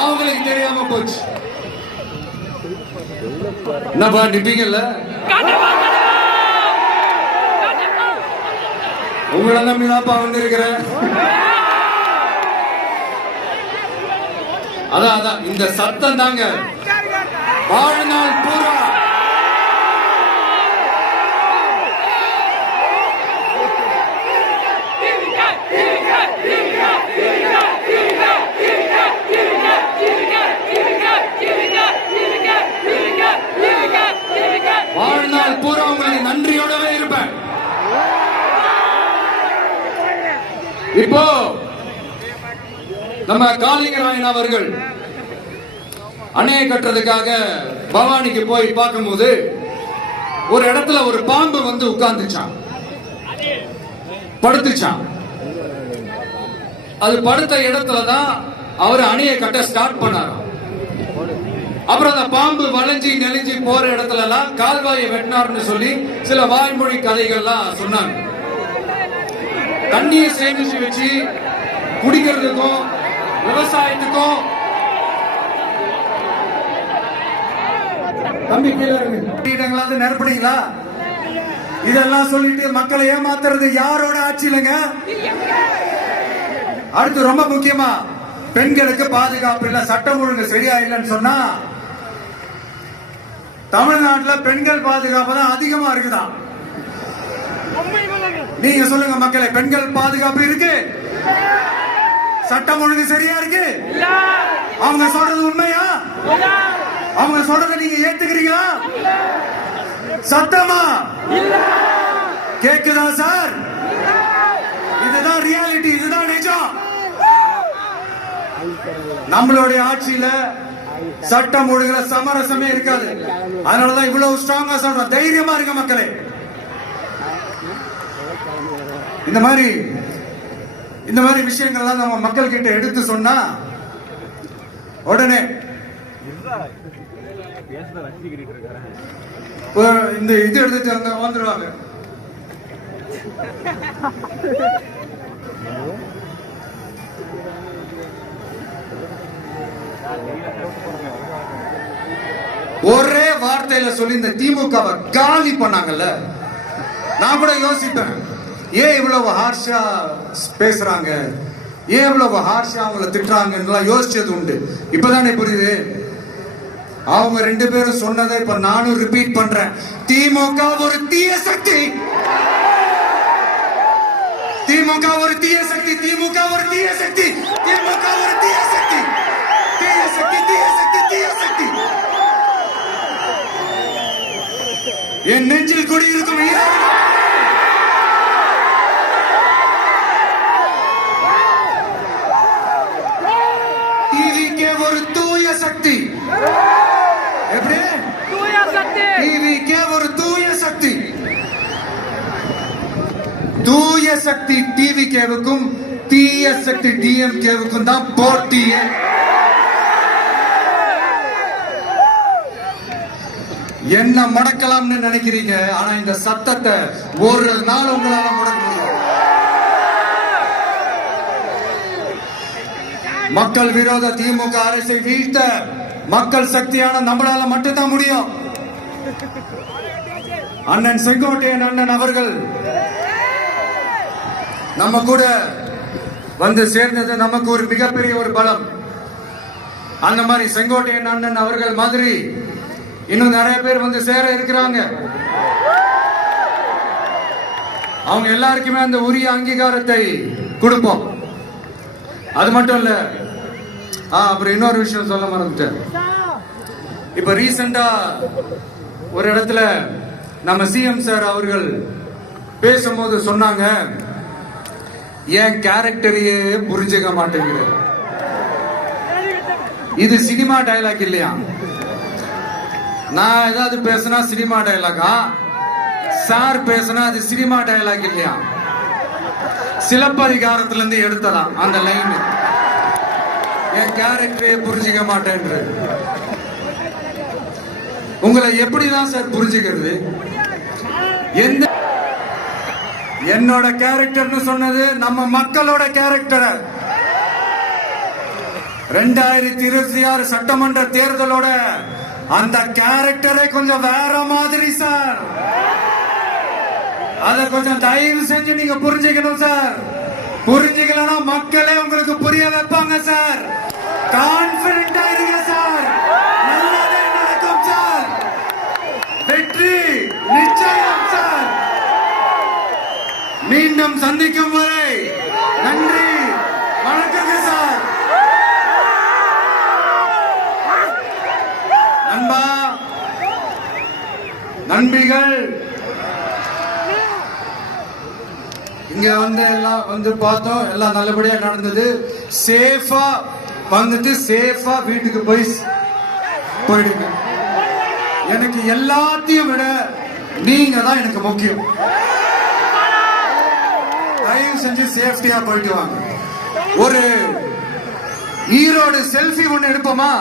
அவங்களுக்கு தெரியாம போச்சு. என்னப்பா நிப்பீங்கல்ல? உங்களை நம்பிதான்ப்பா வந்திருக்கிறேன். அதான் இந்த சத்தம் தாங்க வாழ்நாள் பூரா வாழ்நாள் பூரா உங்களுக்கு நன்றியோடவே இருப்பேன். இப்போ நம்ம காளிங்கராயன் அவர்கள் அணையை கட்டுறதுக்காக பவானிக்கு போய் பார்க்கும்போது ஒரு இடத்துல ஒரு பாம்பு வந்து உட்கார்ந்துச்சான், படுத்துச்சான். அது படுத்த இடத்துலதான் அவர் அணையை கட்ட ஸ்டார்ட் பண்ணாராம். அப்புறம் அந்த பாம்பு வளைஞ்சி நெளிஞ்சி போற இடத்துல எல்லாம் கால்வாயை வெட்டினார்னு சொல்லி சில வாய்மொழி கதைகள்லாம் சொன்னாங்க. தண்ணியை சேமிச்சு வச்சு குடிக்கிறதுக்கும் விவசாயத்துக்கும் தம்பி கீழே நிரப்புறீங்களா? இதெல்லாம் சொல்லிட்டு மக்களை ஏமாத்துறது யாரோட ஆட்சி இல்லைங்க. அடுத்து ரொம்ப முக்கியமா பெண்களுக்கு பாதுகாப்பு இல்ல, சட்டம் ஒழுங்கு சரியா இல்லைன்னு சொன்னா தமிழ்நாட்டில் பெண்கள் பாதுகாப்பு தான் அதிகமா இருக்குதான். நீங்க சொல்லுங்க மக்களே, பெண்கள் பாதுகாப்பு இருக்கு? சட்டம் ஒழுங்கு சரியா இருக்கு? அவங்க சொல்றது உண்மையா? அவங்க சொல்றதை நீங்க ஏத்துக்கிறீங்களா? சத்தமா கேக்குதா சார்? இதுதான் ரியாலிட்டி, இதுதான் நிஜம். நம்மளுடைய ஆட்சியில சட்டம் ஒழுங்குல சமரசமே இருக்காது. அதனாலதான் இவ்வளவு ஸ்ட்ராங்கா சொல்றோம், தைரியமா இருக்க மக்களே. இந்த மாதிரி விஷயங்கள்லாம் நம்ம மக்கள் கிட்ட எடுத்து சொன்னா உடனே இந்த இது எடுத்துட்டு வந்துருவாங்க. ஒரே வார்த்தையில சொல்லி இந்த திமுகவை காலி பண்ணாங்கல்ல, நான் கூட யோசிப்பேன், ஏன் இவ்வளவு ஹார்ஷா பேசுறாங்க, ஏன் இவ்வளவு ஹார்ஷா அவங்கள திட்டுறாங்கன்னு யோசிச்சது உண்டு. இப்பதானே புரியுது. அவங்க ரெண்டு பேரும் சொன்னதை இப்ப நானும் ரிப்பீட் பண்றேன். திமுக ஒரு தீய சக்தி, திமுக ஒரு தீய சக்தி, திமுக ஒரு தீய சக்தி, திமுக ஒரு தீய சக்தி, தீய சக்தி, தீய சக்தி, தீய சக்தி. என் நெஞ்சில் குடியிருக்கும் டிவிக்கே ஒரு தூய சக்தி. எப்படி? டிவிக்கே ஒரு தூய சக்தி. தூய சக்தி டிவிகேவுக்கும் தீய சக்தி டிஎம்கேவுக்கும் தான் போட்டியே. என்ன முடக்கலாம்னு நினைக்கிறீங்க, ஆனா இந்த சத்தத்தை ஒரு நாள் உங்களால முடக்க முடியும். மக்கள் விரோத திமுக அரசை வீழ்த்த மக்கள் சக்தியான நம்மளால மட்டும்தான் முடியும். அண்ணன் செங்கோட்டையன் அண்ணன் அவர்கள் நம்ம கூட வந்து சேர்ந்தது நமக்கு ஒரு மிகப்பெரிய ஒரு பலம். அந்த மாதிரி செங்கோட்டையன் அண்ணன் அவர்கள் மாதிரி இன்னும் நிறைய பேர் வந்து சேர இருக்கிறாங்க. அவங்க எல்லாருக்குமே அந்த உரிய அங்கீகாரத்தை கொடுப்போம். அது மட்டும் இல்ல, அப்புறம் இன்னொரு விஷயம் சொல்ல மறந்துட்டேன். இப்ப ரீசெண்டா ஒரு இடத்துல நம்ம சிஎம் சார் அவர்கள் பேசும்போது சொன்னாங்க, என் கேரக்டரையே புரிஞ்சுக்க மாட்டேங்குது. இது சினிமா டயலாக் இல்லையா? நான் ஏதாவது பேசினா சினிமா டயலாகா? சார் பேசினா அது சினிமா டயலாக் இல்லையா? சிலப்பதிகாரத்துல இருந்து எடுத்தலாம் அந்த லைன். என் கேரக்டரே புரிஞ்சுக்க மாட்டேன். உங்களை எப்படிதான் சார் புரிஞ்சுக்கிறது? எந்த என்னோட கேரக்டர்னு சொன்னது நம்ம மக்களோட கேரக்டர். 2026 சட்டமன்ற தேர்தலோட அந்த கேரக்டரே கொஞ்சம் வேற மாதிரி சார். அத கொஞ்சம் தயவு செஞ்சு நீங்க புரிஞ்சுக்கணும் சார். புரிஞ்சுக்கலன்னா மக்களே உங்களுக்கு புரிய வைப்பாங்க சார். கான்பிடென்டா இருங்க சார். நல்லதே நடக்கும் சார். வெற்றி நிச்சயம் சார். மீண்டும் சந்திக்கும் வரை நன்றி, வணக்கங்க சார். நண்பா, நண்பிகள், இங்க எல்லாம் பார்த்தோம். எல்லாம் நல்லபடியா நடந்தது. சேஃபா வந்துட்டு சேஃபா வீட்டுக்கு போயிடுங்க. எனக்கு எல்லாத்தையும் விட நீங்க தான் எனக்கு முக்கியம். தயவு செஞ்சு சேஃப்டியா போயிட்டு வாங்க. ஒரு ஈரோடு செல்ஃபி ஒண்ணு எடுப்போமா?